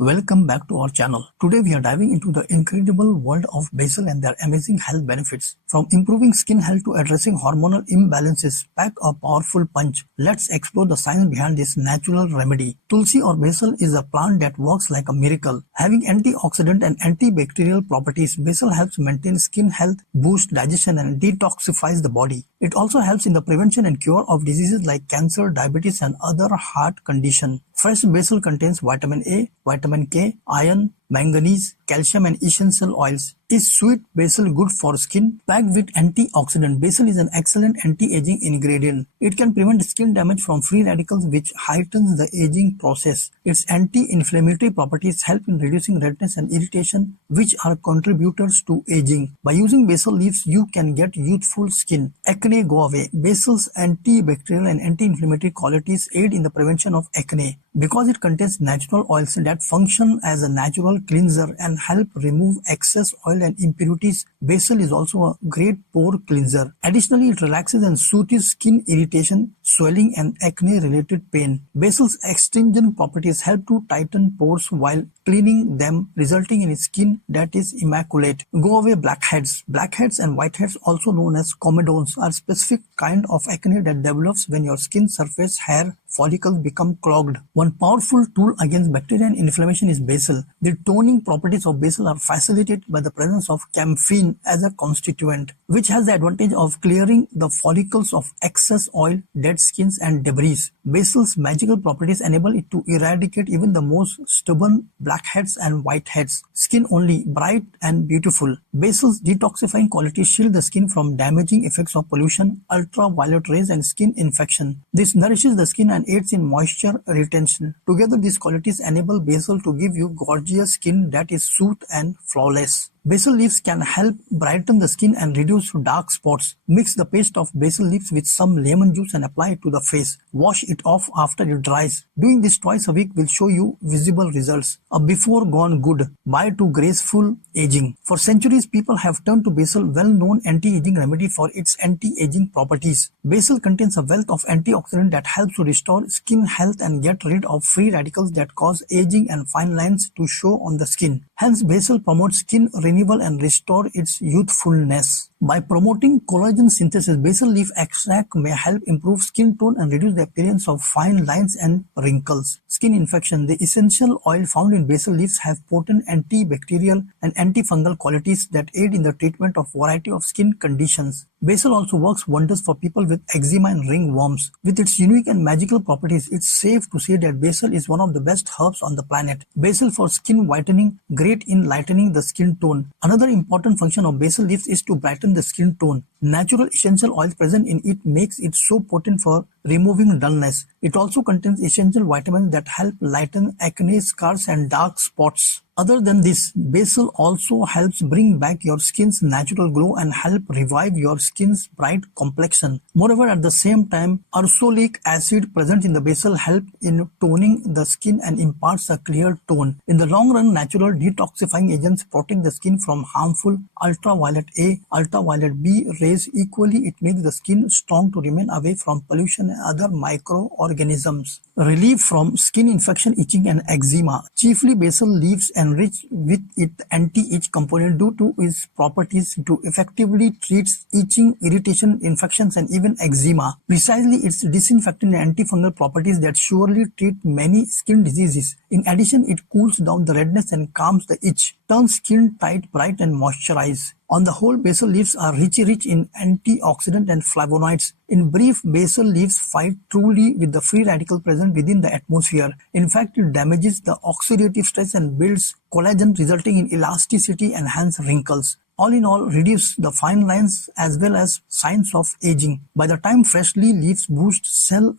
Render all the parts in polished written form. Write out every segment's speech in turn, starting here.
Welcome back to our channel. Today we are diving into the incredible world of basil and their amazing health benefits. From improving skin health to addressing hormonal imbalances, pack a powerful punch. Let's explore the science behind this natural remedy. Tulsi or basil is a plant that works like a miracle. Having antioxidant and antibacterial properties, basil helps maintain skin health, boost digestion and detoxifies the body. It also helps in the prevention and cure of diseases like cancer, diabetes and other heart conditions. Fresh basil contains vitamin A, vitamin K, iron, manganese, calcium and essential oils. Is sweet basil good for skin? Packed with antioxidant, basil is an excellent anti-aging ingredient. It can prevent skin damage from free radicals which heightens the aging process. Its anti-inflammatory properties help in reducing redness and irritation which are contributors to aging. By using basil leaves, you can get youthful skin. Acne go away. Basil's antibacterial and anti-inflammatory qualities aid in the prevention of acne. Because it contains natural oils that function as a natural cleanser and help remove excess oil and impurities, basil is also a great pore cleanser. Additionally, it relaxes and soothes skin irritation, swelling and acne-related pain. Basil's astringent properties help to tighten pores while cleaning them, resulting in a skin that is immaculate. Go away blackheads. Blackheads and whiteheads, also known as comedones, are specific kind of acne that develops when your skin surface hair follicles become clogged. One powerful tool against bacteria and inflammation is basil. The toning properties of basil are facilitated by the presence of camphene as a constituent, which has the advantage of clearing the follicles of excess oil, dead skins and debris. Basil's magical properties enable it to eradicate even the most stubborn blackheads and whiteheads. Skin only, bright and beautiful. Basil's detoxifying qualities shield the skin from damaging effects of pollution, ultraviolet rays and skin infection. This nourishes the skin and aids in moisture retention. Together, these qualities enable basil to give you gorgeous skin that is smooth and flawless. Basil leaves can help brighten the skin and reduce dark spots. Mix the paste of basil leaves with some lemon juice and apply it to the face. Wash it off after it dries. Doing this twice a week will show you visible results. A before gone good. Bye to graceful aging. For centuries, people have turned to basil, well-known anti-aging remedy for its anti-aging properties. Basil contains a wealth of antioxidant that helps to restore skin health and get rid of free radicals that cause aging and fine lines to show on the skin. Hence, basil promotes skin renewal and restore its youthfulness. By promoting collagen synthesis, basil leaf extract may help improve skin tone and reduce the appearance of fine lines and wrinkles. Skin infection. The essential oil found in basil leaves have potent antibacterial and antifungal qualities that aid in the treatment of variety of skin conditions. Basil also works wonders for people with eczema and ringworms. With its unique and magical properties, it's safe to say that basil is one of the best herbs on the planet. Basil for skin whitening, great in lightening the skin tone. Another important function of basil leaves is to brighten the skin tone. Natural essential oils present in it makes it so potent for removing dullness. It also contains essential vitamins that help lighten acne scars and dark spots. Other than this, basil also helps bring back your skin's natural glow and help revive your skin's bright complexion. Moreover, at the same time, ursolic acid present in the basil helps in toning the skin and imparts a clear tone. In the long run, natural detoxifying agents protect the skin from harmful ultraviolet A, ultraviolet B rays. Equally, it makes the skin strong to remain away from pollution and other microorganisms. Relief from skin infection, itching and eczema. Chiefly, basil leaves enriched with its anti-itch component due to its properties to effectively treat itching, irritation, infections and even eczema. Precisely its disinfectant and antifungal properties that surely treat many skin diseases. In addition, it cools down the redness and calms the itch, turns skin tight, bright and moisturized. On the whole, basil leaves are rich in antioxidant and flavonoids. In brief, basil leaves fight truly with the free radical present within the atmosphere. In fact, it damages the oxidative stress and builds collagen, resulting in elasticity and hence wrinkles. All in all, reduce the fine lines as well as signs of aging. By the time freshly leaves boost cell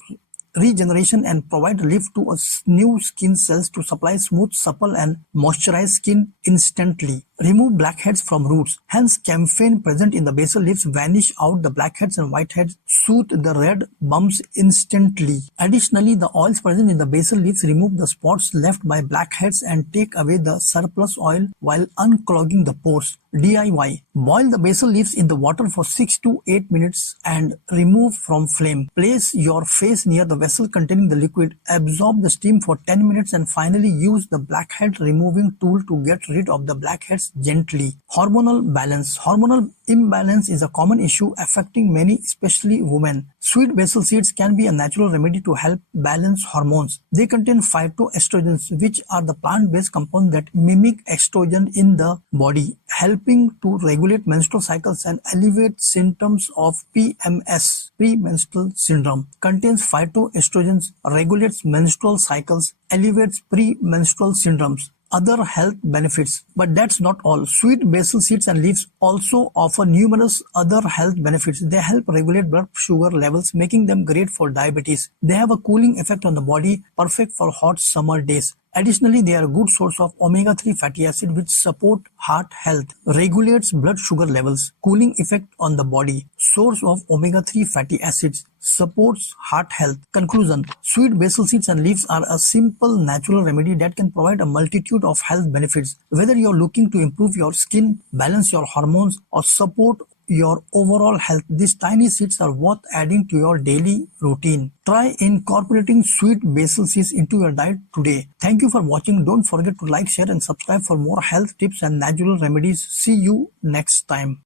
regeneration and provide lift to new skin cells to supply smooth, supple and moisturized skin instantly. Remove blackheads from roots. Hence, camphene present in the basil leaves vanish out the blackheads and whiteheads, soothe the red bumps instantly. Additionally, the oils present in the basil leaves remove the spots left by blackheads and take away the surplus oil while unclogging the pores. DIY. Boil the basil leaves in the water for 6 to 8 minutes and remove from flame. Place your face near the vessel containing the liquid, absorb the steam for 10 minutes and finally use the blackhead removing tool to get rid of the blackheads gently. Hormonal balance. Hormonal imbalance is a common issue affecting many, especially women. Sweet basil seeds can be a natural remedy to help balance hormones. They contain phytoestrogens, which are the plant-based compounds that mimic estrogen in the body, helping to regulate menstrual cycles and alleviate symptoms of PMS, premenstrual syndrome. Contains phytoestrogens, regulates menstrual cycles, alleviates premenstrual syndromes. Other health benefits. But that's not all. Sweet basil seeds and leaves also offer numerous other health benefits. They help regulate blood sugar levels, making them great for diabetes. They have a cooling effect on the body, perfect for hot summer days. Additionally, they are a good source of omega-3 fatty acid which support heart health, regulates blood sugar levels, cooling effect on the body, source of omega-3 fatty acids, supports heart health. Conclusion: sweet basil seeds and leaves are a simple natural remedy that can provide a multitude of health benefits. Whether you're looking to improve your skin, balance your hormones, or support your overall health, these tiny seeds are worth adding to your daily routine. Try incorporating sweet basil seeds into your diet today. Thank you for watching. Don't forget to like, share and subscribe for more health tips and natural remedies. See you next time.